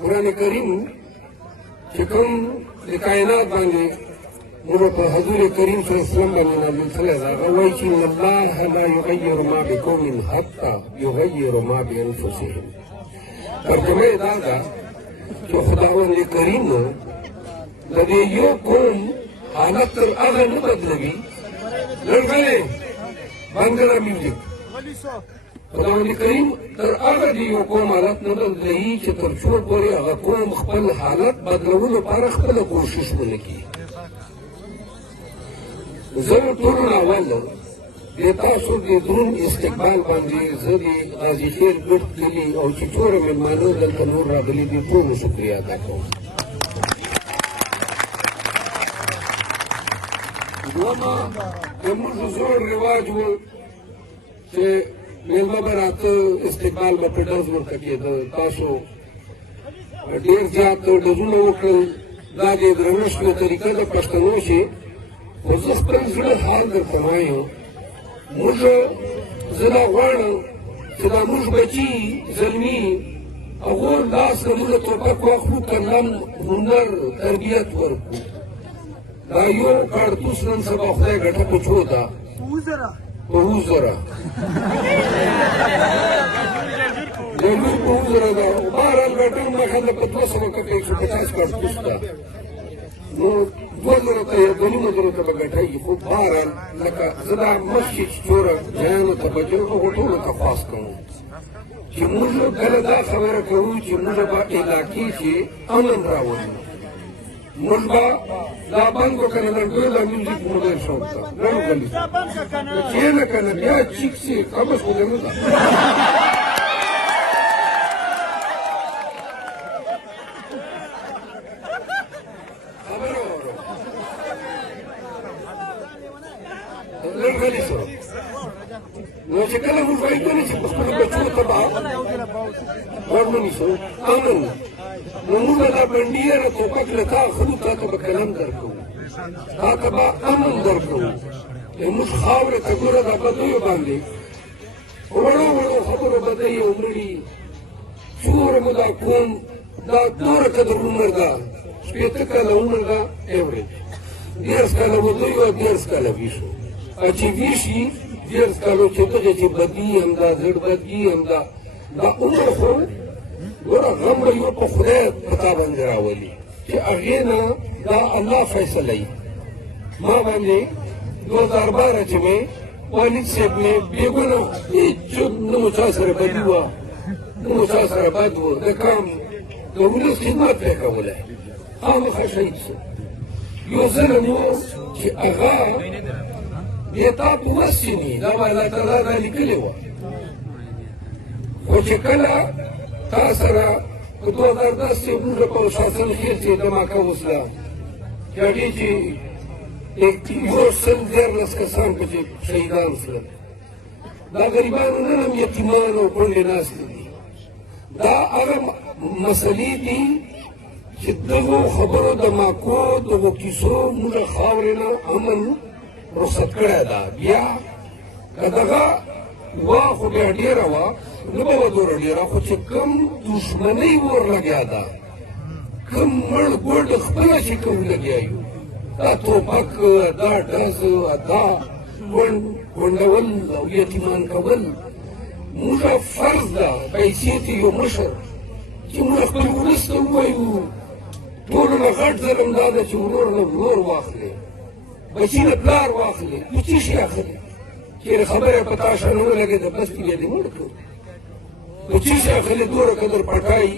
قرآن کریم چې کوم د کائنات باندې موږ په حضور کریم صلی الله علیه وسلم باندې نازل شوی دی هغه وایي چې ان الله لا یغیر ما بقوم حتی یغیروا ما بانفسهم. ترجمه یې دا ده چې خداوند کریم د دې یو قوم حالت تر هغه نه بدلوي. لږ بنګله میوزیک خداوند کریم تر هغه د یو قوم حالت نه بدلوي چې تر څو پورې هغه قوم خپل حالت بدلولو لپاره خپله کوشش ونه کړي. زه ټولو نه اول د تاسو د دروند استقبال باندې زه د غازي خیر ګرد کلي او چې څومره مېلمانه دلته نور راغلي دي ټولو شکریه ادا کوم. دومه زموږ زوړ رواج و چې مېلمه به راته استقبال به په ډز ورته کېده. تاسو ډېر زیات ډزونه وکړل. دا د درنښت یوه طریقه د پښتنو چې خو زه خپل زړه حال درته وایم. موږ زه دا غواړم چې دا موږ بچي زلمي هغو لاس له موږه توپک واخلو قلم هنر تربیت ورکړو. دا یو کارتوس نن سبا خدای ګټه پچو ده په 20,000 د لوی په 20,000 ده. بهرحال ګټه مخه ده په 200 که 150 کارتوس ده. نو 2,000 ته یا 2,500 ته به ګټئ. خو بهرحال لکه زه دا مخکې چې څوره جیانو ته بچو هغو ټولو ته خواست کوم چې موږ کله دا خبره کوو چې موږ به علاقې چې امن راولو. موږ به دا بند کړو که نه ډېر دا میوزیک مو ډېر شوق ده. ګڼو غلي چې یې نه که نه بیا چیک سي قبض خو دې نه ده. نو چې کله موږ وایو کنه چې په خپلو بچو ته به غوږ ونیسو امن، نو موږ به دا بندیره توپک له تا اخلو، تا ته به قلم درکوو، تا ته به امن درکوو. موږ خاورې ته ګوره دا بدیو باندې وړو وړو خبرو بدۍ او مړي څومره مو دا قوم دا دوره قدر عمر ده 80 کاله عمر ده ایوریج 10 کاله ودیو او 10 کاله ویشو چې ویشي 10 کالو چې دغه چې بدي هم ده زړه بدګي هم ده دا عمر خو ګوره غم به یو په خدای په تا باندې راولي چې هغې نه دا الله فیصله یي. ما باندې 2012 چې مې والد صاحب مې بېګونه هېڅ نه مو چا سره بدي وه نه مو چا سره بد و د کام د ولس خدمت پرې کولی خامخا شهید شو. یو ظلم و چې هغه بیا تا په وس کې ني دا به الله تعالی دا لیکلې وه. خو چې کله تا سره په 2010 کې موږ په شاسن خیر چې دماکه وسله چې هغې چې 114 کسان پکې شهیدان شول. دا غریبانو نن هم یتیمان او کونډې ناستې دي. دا هغه مسلې دي چې دغو خبرو د ماکو دغو کیسو موږ خاورې نه امن رخصت کړی ده. بیا که دغه وه خو بیا ډېره وه نه به وه دوره ډېره، خو چې کوم دشمنۍ ورلګیا ده کوم مړ ګوډ خپله چې کوم لګیا یو دا توپک دا ډز دا ګونډول او یتیمان کول موږه فرض ده. پیسې ته یو مشر چې موږ خپل ولس ته ووایو ټولو نه غټ ظلم دا ده چې ورور نه ورور واخلې بچي نه پلار واخلې نو څه شي اخلي چېرې خبره په تا شه نه ولګېده بس کې بیا دې مړ کړو نو څه شي اخلي دومره قدر پټایي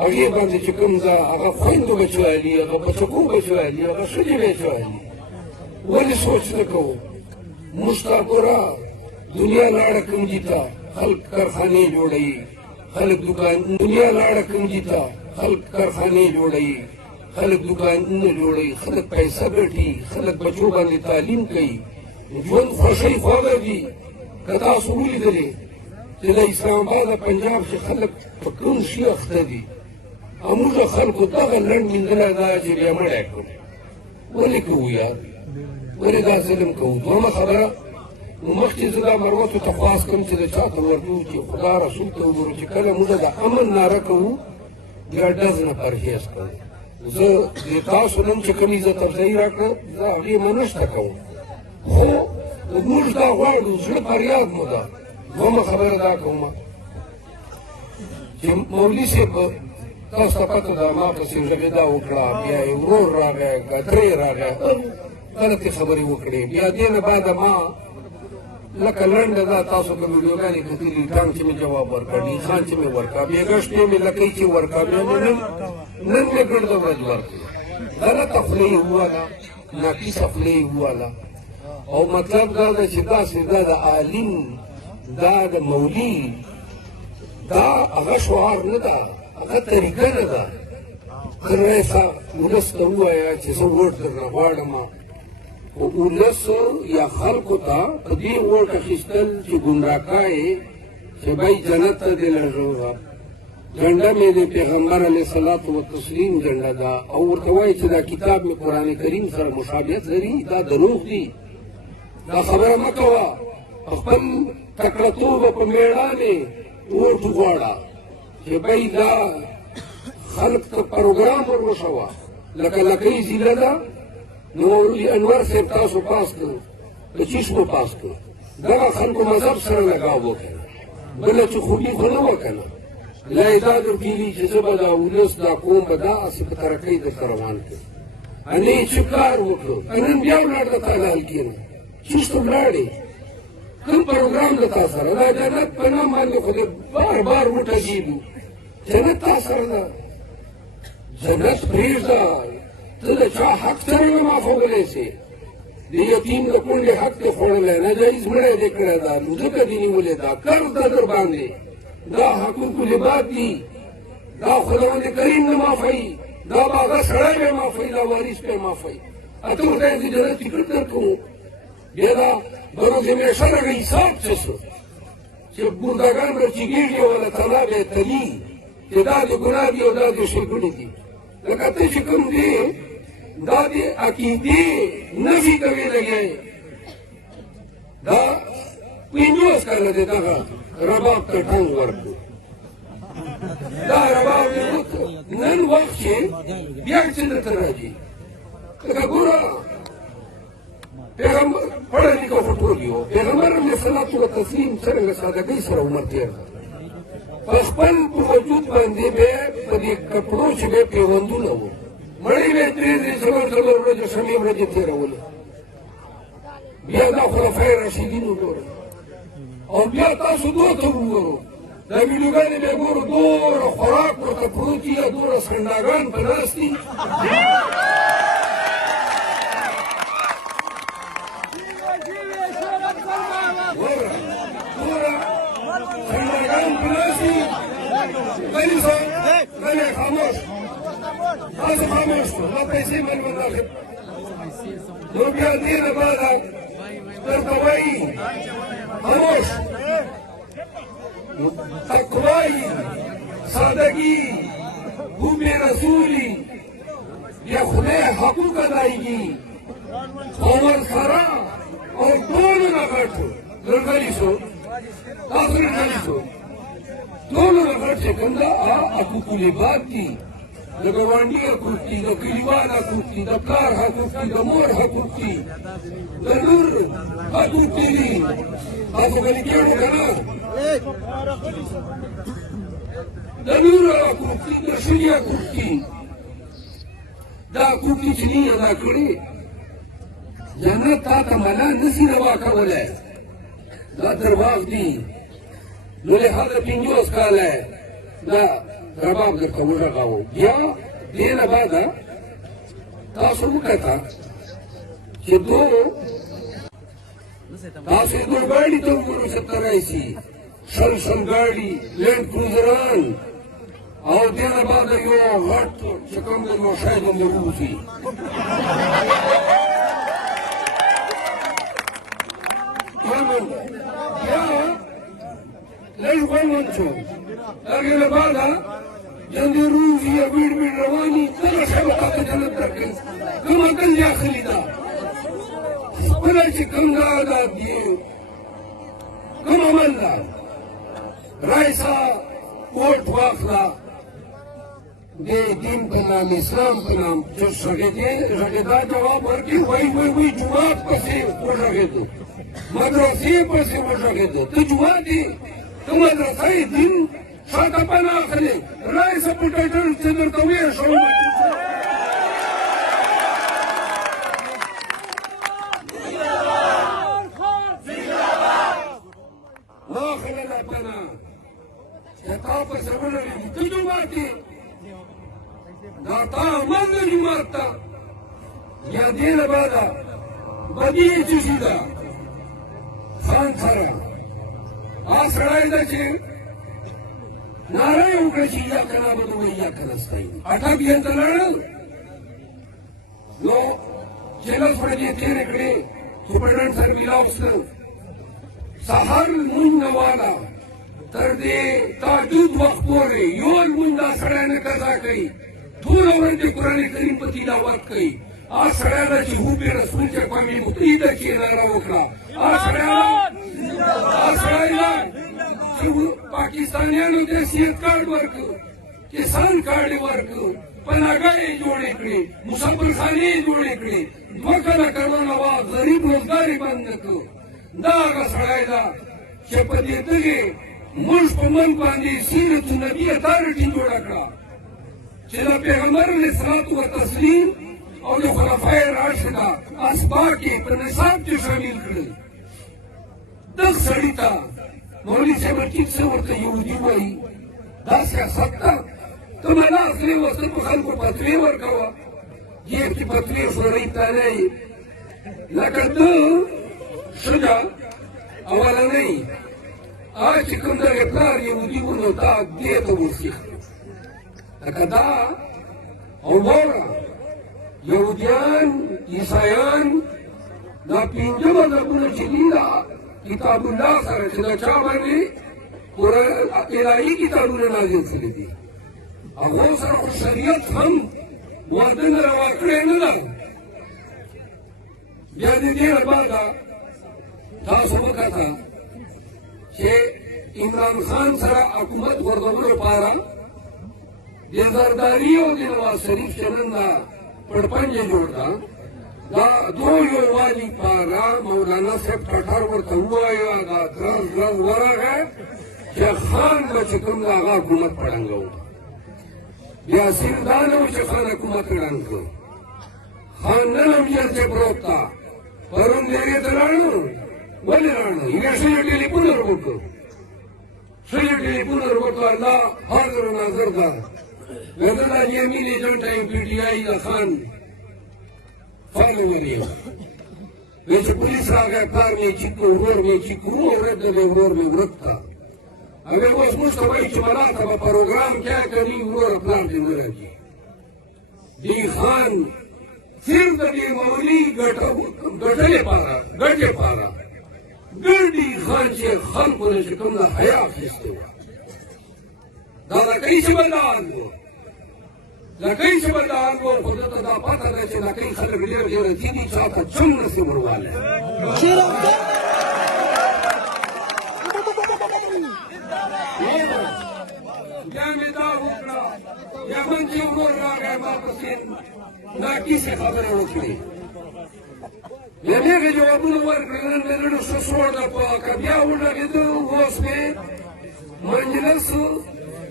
هغې باندې چې کوم ځای هغه خویندو بچو علي هغه بچکو بچو علي هغه ښځې بچو علي ولې سوچ نه کوو. موږ ته ګوره دنیا لاړه کنجي ته خلک کارخانې جوړوي خلک دنیا لاړه کنجي ته خلک کارخانې جوړوي خلک دکانونه جوړوي خلک پیسه ګټي خلک بچو باندې تعلیم کوي ژوند خوښۍ خوږه دي. که تاسو ولیدلې چې د اسلام آباد پنجاب چې خلک په کوم شي اخته دي موږ خلکو دغه لنډ میندلی ده چې بیا مړی کړو. ولې کوو یار ولې دا ظلم کوو؟ دویمه خبره نو مخکې زه دا مروتو ته خواست کوم چې د چا ته ورکوو چې خدا رسول ته وګورو چې کله موږ د امن ناره کوو بیا ډز نه پرهیز کوم زه د تاسو نن چې کوم عزت افزایي راکړه زه هغې منشته کوم خو موږ دا غواړو زړه فریاد مو ده دومره خبره دا کومه چې مولوي صاحب تاسو ته پته ده ما پسې غږېدا وکړه بیا یې ورور راغی ګدرې راغی غلطې خبرې وکړې بیا دې نه بعده ما لکه لنډه ده تاسو که ویډیوګانې کتلي ټانګ چې مې جواب ورکړ ډي خان چې مې ورکړه بېګا شپې مې لکۍ چې ورکړه بیا مې نن مې ګرده ورځ ورکړه غلطه خوله یې وواله ناقصه خوله یې وواله او مطلب دا ده چې داسې دا د عالم دا د مولي دا هغه شعار نه ده هغه طریقه نه ده ته رایسه ولس ته ووایه چې زه ووټ درنه غواړم خو ولس یا خلکو ته په دې ووټ اخیستل چې ګمراهکا یې چې بای جنت ته دې لږوه جنډه مې د پیغمبر علیه صلات وتسلیم جنډه ده او ورته وایي چې دا کتاب مې قرآن کریم سره مشابهت لري دا دروغ دي دا خبره مه کوه خپل تکړهتوبه په مېړانې ووټ وغواړه چې بای دا خلق ته پروګرام ور وښوه لکه لکۍ ضلع ده نو مولوي انور صاحب تاسو پاس کړو د چشمو پاس کړو دغه خلکو مذهب سره لګاو وکړه بله چې خوبي خو نه وه که نه لا یې دا درکېلي چې زه به دا ولس دا قوم به داسې په ترقۍ درته روان کړم نه یې چې کار وکړو نن بیا ولاړ د تا لال کېنه چېرته ولاړې کوم پروګرام د تا سره دا جنت په نام باندې خو دې بار بار وټګېدو جنت تا سره ده جنت پرېږده ته د چا حق سره نه معافولی سې د یتیم د کونډې حق دې خوړلی ناجایز مړی دې کړی ده نو ځکه دې نیولې ده قرض ده در باندې دا حقوق العباد دي دا خداوند کریم نه معافوي دا به هغه سړی به معافوي دا وارث به معافوي ته ورته یې د جنت ټکټ درکوو بیا دا بروز همیشه دغه حساب څه شو چې بردګان به چېږېږي او الله تعالی به یې تلي چې دا د ګناه دي او دا د شرکونې دي لکه ته چې کوم دی دا د عقیدې نفي کوې لګیا یې دا 50 کاله دی دغه رباب ته ټنګ ورکړو دا رباب دې وکړو نن وخت چې بیا څه درته راځي لکه ګوره پیغمبر پړه لیکه خو ټول یو پیغمبر علیه صلات وتسلیم څرنګه سادګۍ سره عمر تېر په خپل په وجود باندې به په دې کپړو چې به پیوندونه وو مړی به درې څلور ورځې شمې ورځې تېرولې بیا دا خلفای راشدین وګورئ او بیا تاسو دوه ته وګورو دا ویډیوګانې به ګورو دومره خوراک ورته پروت وي یا دومره سکنډاګان په ناست دي غلی خاموش تاسو خاموش شو دا پیسې مال وداخل نو بیا دې نه بعده درته وایي خاموش تقوایی سادگی حب رسولی یا خدای حقوق ادائیگی عمر سرا او ټولو نه غټ لړغلي شو تاسو لړغلي شو ټولو نه غټ چې کوم دا حقوق العباد دي د ګاونډي حقوق دي د کلیوال حقوق دي د پلار حقوق دي د مور حقوق دي د لور حقوق دي تاسو غلي کېږو که نه د لور حقوق دي د ښځې حقوق دي دا حقوق دي چې نه یې ادا کړي جنت تا ته ملا نسي روا کولی دا درواغ دي نو لهذا 50 کاله دا رباب درته وغږاوه بیا دې نه بعده تاسو وکته چې تاسو یې ګاډي ته وګورئ چې ته راشي شل ګاډي لینډ کروزران او دې نه بعده یو غټ چې کوم د یو شی باندې ووځي لږ ولوند شو هغې نه بعده جندې روزي یا بیډ رواني دغه شی به تا ته جنت درکوي کوم عقل دې اخلي ده خپله چې کوم دا عادات دي کوم عمل ده رایسه ووټ واخله د دین په نام اسلام په نام چې غږېدا جواب ورکړي وایي جومات پسې وغږېدو مدرسې پسې وغږېدو ته جومات یې ته مدرسه یې دین شاته پناه اخلې رئیس پټېټر چې درته ویښوم واخلله پناه چې تا پسې ولري ته جومات یې دا تا عمل د جومات ته یا دې نه بعده بدي یې څه شي ده خان سره هغه سړی ده چې ناره یې وکړه چې ایاک نعبد و ایاک نستعین اټک یې ته لاړل نو چې لس ورځې تېرې کړې سپرډنټ سره میلاوستل سهار لمونځ نه واله تر دې تهجد وخت پورې یو لمونځ دا سړی نه قضا کوي ټوله ورځ د قرآن کریم په تلاوت کوي هغه سړی ده چې حب رسول چې قومي متحده کې یې ناره وکړه هغه سړی ده چې پاکستانیانو ته صحت کارډ ورکړ کسان کارډ یې ورکړ پناهګاه یې جوړې کړې مسافرخانې یې جوړې کړې دوه کاله کرونا وه غریب روزګار یې بند نه کړ دا هغه سړی ده چې په دې دغې موږ په من باندې سیرت نبي اتارټي جوړه کړه چې د پیغمبر علیه الصلاة والتسلیم او د خلفای راشده اسباق یې په نصاب کې شامل کړل دغه سړي ته مولوي صاحب ټیک څه ورته یهودي وایي دا سیاست ده ته ملا اخلې وسته په خلکو فتوې ورکوه جیب کې فتوې شورۍ تالی یې لکه ته ښځه اولنۍ هغه چې کوم دغې پلار یهودي و نو تا دې ته ورسیخ لکه دا او واوره یهودیان عیسایان دا پنځه مذهبونه چې دي دا کتاب الله سره چې دا چا باندې الهي کتابونه نازل شوي دي هغو سره خو شریعت هم واده نه روا کړې نه ده بیا د دې نه بعده تاسو وکته چې عمران خان سره حکومت غورځولو لپاره د زرداري او د نواز شریف چې نن دا پړپنجې جوړ ده دا دوه یووالي لپاره مولانا صاحب ټټر ورته ووایه دا درز ورغی چې خان به چې کوم د هغه حکومت پړنګوه بیا صرف دا نه و چې خان حکومت ړنګ کړ خان نن هم جلسې پروت ده پرون ډېرې ته لاړو ولې لاړو یې ښځې ټلیفون ور وکړ ښځې ټلیفون ور وکړ الله حاضر و ناظر ده ویده دا یمین ایجنټ ایم پی ټي آی د خان فالوور یم وی چې پولیس راغی پلار مې چیک کړ ورور مې چیک کړ ورور د ورور مې ورک کړه هغې اوس موږ ته وایي چې ملا ته به پروګرام کیا کوي ورور پلار دې نه راځي دې خان صرف د دې مولي ګټلې پاره ګټې پاره ګرډي خان چې خلکو نه چې کوم د حیا اخیستې وه دا لکۍ چې بلال و لکۍ چې بلال و خو ده ته دا پته ده چې لکۍ خلک ډېر غیرتي دي چا ته چم نسي وروالی بیا مې دا وکړه یمن چې ورور راغی ما پسې دا کیسې خبرې وکړې بیا مې هغې جوابونه ورکړل نن مې زړه ښه سوړ ده په که بیا وډغېده اوس مې مجلس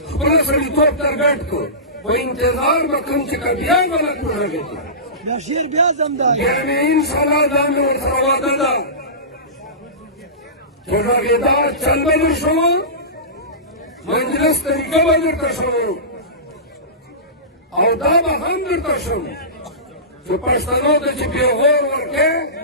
خپله سړیتوب تر ګډ کړ په انتظار به کوم چې که بیا به نه وډغېده بیا مې انشاءالله دا مې ورسره وعده ده چې غږېدا چل به در شو مجلس طریقه به درته شو او دا به هم درته شم چې پښتنو ته چې پیغور ورکړې